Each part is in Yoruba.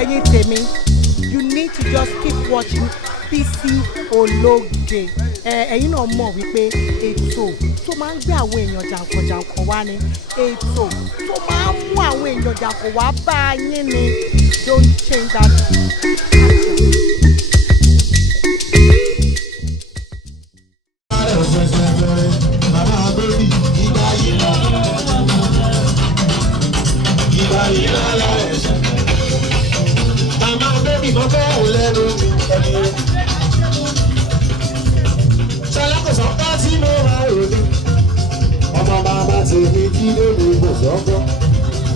ẹ̀yin tèmi, you need to just keep watching Bísí Ológe. Ẹ̀yin náà mọ̀ wípé ètò tó máa ń gbé àwọn èèyàn jàǹkànjàǹkàn wá ni, ètò tó máa ń mú àwọn èèyàn jàǹkàn wá bá yín ni. Don't change that.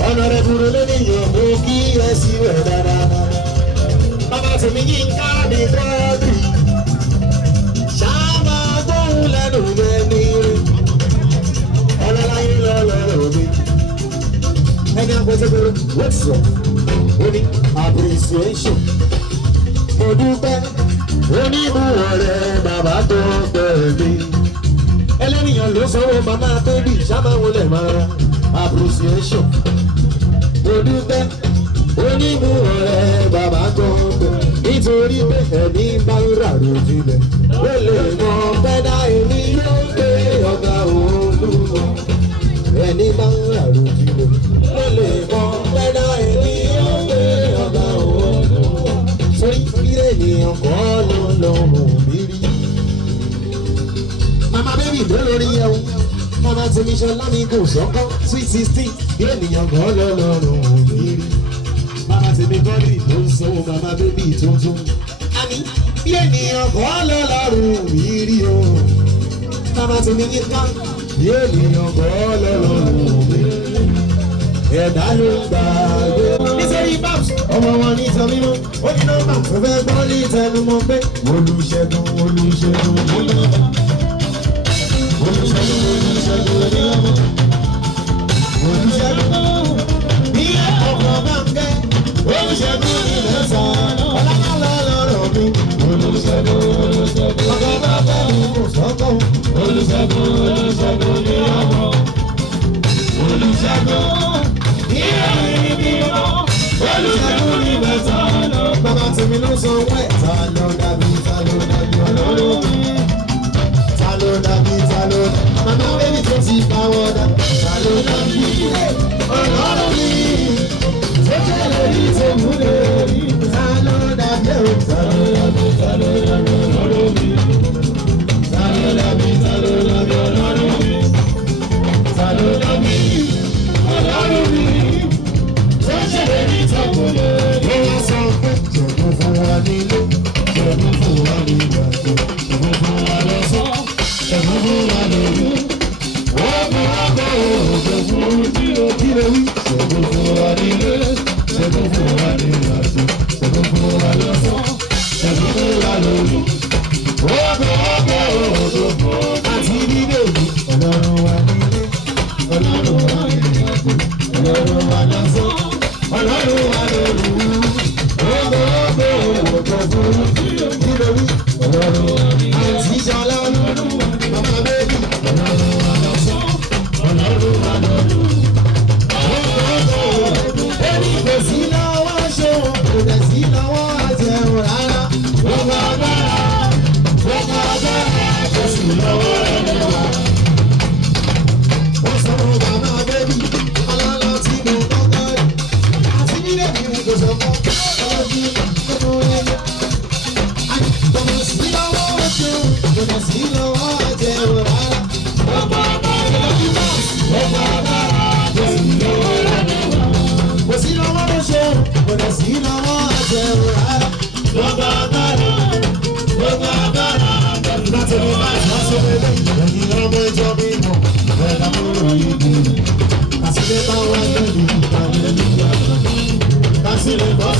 Honorable lẹ́nìyàn mo kí ẹ sí rẹ̀ dáadáa. Bàbá tèmi yín ká ní bọ́ọ̀dì. Ṣáàmà gbóhùn lẹ́nu rẹ̀ ní rí. Ọlọ́láyé lọ́lọ́rọ̀ mi. Ẹni àpótẹ́gbẹ̀rẹ̀ what's wrong? Ó ní appreciation. Mo dúpẹ́ onímọ̀ rẹ̀ bàbá tó pẹ̀ mí. Ẹlẹ́nìyàn ló sanwó màmá bébì ṣáàmà wọlé máa appreciation. Mo dúpẹ́ onímọ̀ rẹ̀ bàbá tó pẹ̀ nítorí pé ẹni bá ń rà lójúlẹ̀ ó lè mọ bẹ́dá èmi yóò gbé ọ̀gá Olúwa. Ẹni bá ń rà lójúlẹ̀ ó lè mọ bẹ́dá èmi yóò gbé ọ̀gá Olúwa. Torí ilé ènìyàn kọ́ ló lọ́rùn mi rí. Màmá bébì ló lórí ẹ̀wọ̀n. Mama to me shall me go sọ́kọ́ sweet 16 bí ènìyàn gan lọ́lọ́rùn òmìnirí. Mama to me gọ́ọ̀lì tó ń sanwó mama bébì tuntun. Àní bí ènìyàn gan lọ́lọ́rùn òmìnirí o. Mama to me yín ká bí ènìyàn gan lọ́lọ́rùn òmìnirí. Ẹ̀dá ló ń gbàgbé. Nítorí Babs ọmọ wọn ní ìtọ́mínú ó ní nọ́mbà tó fẹ́ gbọ́ ní ìtẹnumọ́ pé Olúṣẹ́gun Olúṣẹ́gun Olúṣẹ́gun. Olúṣẹ́gun Olúṣẹ́gun ní ọmọ Olúṣẹ́gun ní ọkọ̀ báńkẹ́ Olúṣẹ́gun ní mẹ́sàn-án ọlọ́lọ́lọ́rọ̀ mi Olúṣẹ́gun Olúṣẹ́gun ọkọ̀ báńkẹ́ mi kò sọ́kọ̀ Olúṣẹ́gun Olúṣẹ́gun ní ọmọ Olúṣẹ́gun ní ẹ̀rín bímọ Olúṣẹ́gun ní mẹ́sàn-án bàbá tèmi ló sọ wẹ̀ ta ló dàbí ọlọ́run mi. Mama baby tó ti bá wọn dá. Salo dàbí ọlọ́run mi. Sọ́jà lórí tó mú lórí. Salo dàbí ọlọ́run mi. Salo dàbí ọlọ́run mi. Salo dàbí ọlọ́run mi. Salo dàbí ọlọ́run mi. Sọ́jà lórí tó mú lórí. Ó wá sọ pé jọ̀gbọ́n fún wa nílé. Jọ̀gbọ́n fún wa nígbà tó. Jọ̀gbọ́n fún wa lọ́sọ̀. Jọ̀gbọ́n fún wa lórí. That's it.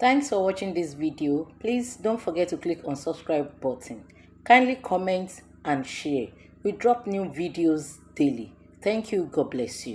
Thanks for watching this video. Please don't forget to click on subscribe button. Kindly comment and share. We drop new videos daily. Thank you. God bless you.